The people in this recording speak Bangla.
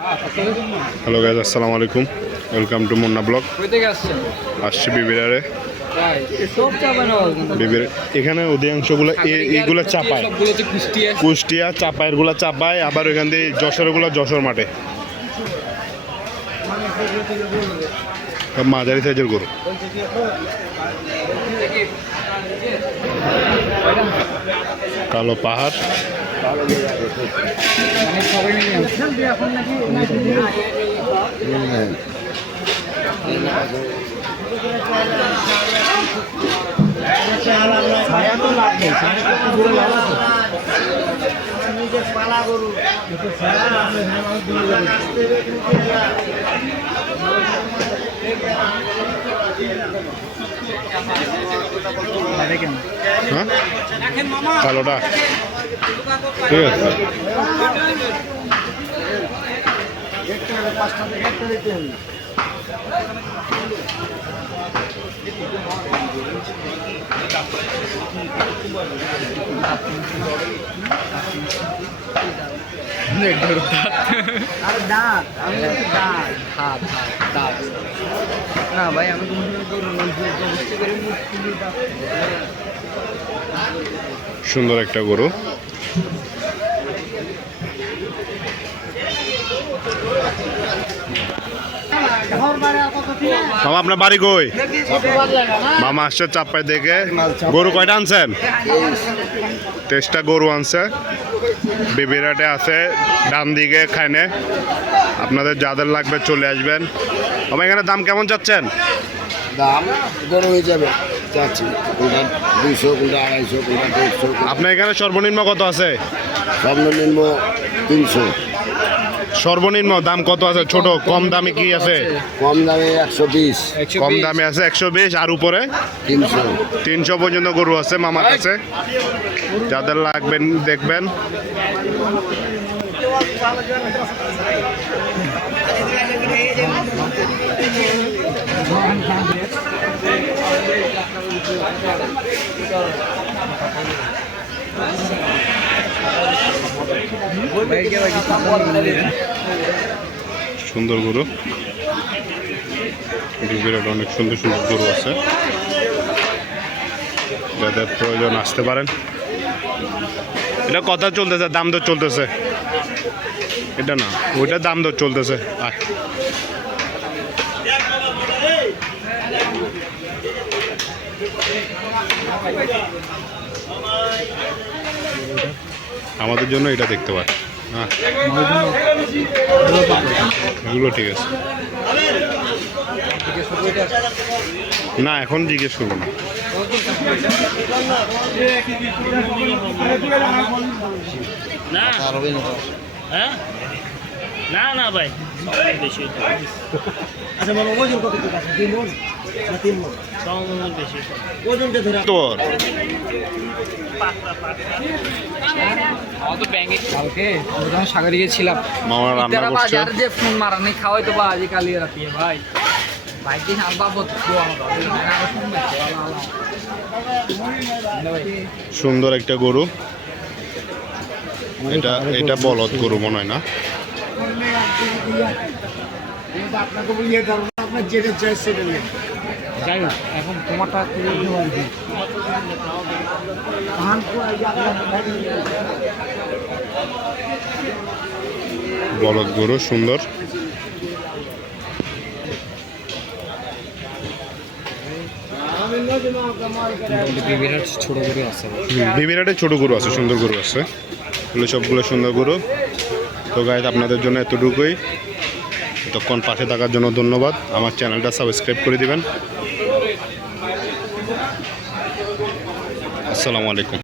হ্যালো গাইজ, আসসালামু আলাইকুম। Welcome to Munna blog. আসছি বিবিরারে। বিবির এখানে অধিকাংশগুলো এইগুলো চাপায়, কুষ্টিয়া চাপায়েরগুলো চাপায়, আবার ওইখান দিয়ে যশোরগুলো যশোর মাঠে। মাঝারি সাইজের গরু। কালো পাহাড়, হ্যাঁ কালোটা ঠিক আছে। না ভাই আমি সুন্দর একটা গরু। মামা আপনার বাড়ি কই? মামা আসছে চাপ্পাই দেখে। গরু কয়টা আনছেন? 23টা গরু আনছে। বিবিরাটে আছে ডান দিকে খাইনে। আপনাদের যাদের লাগবে চলে আসবেন। আমার এখানে দাম কেমন চাচ্ছেন? দাম গরু হয়ে যাবে চাচ্ছি, কোনটা 200, কোনটা 250, কোনটা 150। আপনার এখানে সর্বনিম্ন কত আছে? সর্বনিম্ন 300। সর্বনিম্ন দাম কত আছে? ছোট কম দামে কি আছে? কম দামে 120, কম দামে আছে 120, আর উপরে 300। 300 পর্যন্ত গরু আছে মামার কাছে। যাদের লাগবেন দেখবেন। সুন্দর গরু, বিবিরাট অনেক সুন্দর সুন্দর গরু আছে। যাদের প্রয়োজন আসতে পারেন। এটা কথা চলতেছে, দাম দর চলতেছে। এটা না, ওইটা দাম দর চলতেছে। আয় আমাদের জন্য এটা দেখতে পায়। হ্যাঁ এগুলো ঠিক আছে। না এখন জিজ্ঞেস করবো না। না না ভাই বেশি আচ্ছা মানে ওজন কত আছে? 2 মণ না 3 মণ? বেশি ওজনটা ধরে তোর তো ব্যাংকে কালকে আমরা সাগরে গিয়েছিলাম। মামা রান্না করছে। বাজার যে ফোন মারানি খাওয়াই তো বা আজ কালি রাতে ভাই ভাই দিন আলবা বত সুন্দর একটা গরু। এটা এটা বলদ গরু মনে হয় না। আপনাকে বলিয়ে দেবো, আপনার যেটা চাই সেটা নেই। যাই হোক এখন তোমারটা বলদ গরু সুন্দর। ছোট করে আছে। বিবিরাটে ছোট গরু আছে, সুন্দর গরু আছে। এগুলো সবগুলো সুন্দর গরু। তো গাইজ আপনাদের জন্য এতটুকুই। এতক্ষণ পাশে থাকার জন্য ধন্যবাদ। আমার চ্যানেলটা সাবস্ক্রাইব করে দিবেন। আসসালামু আলাইকুম।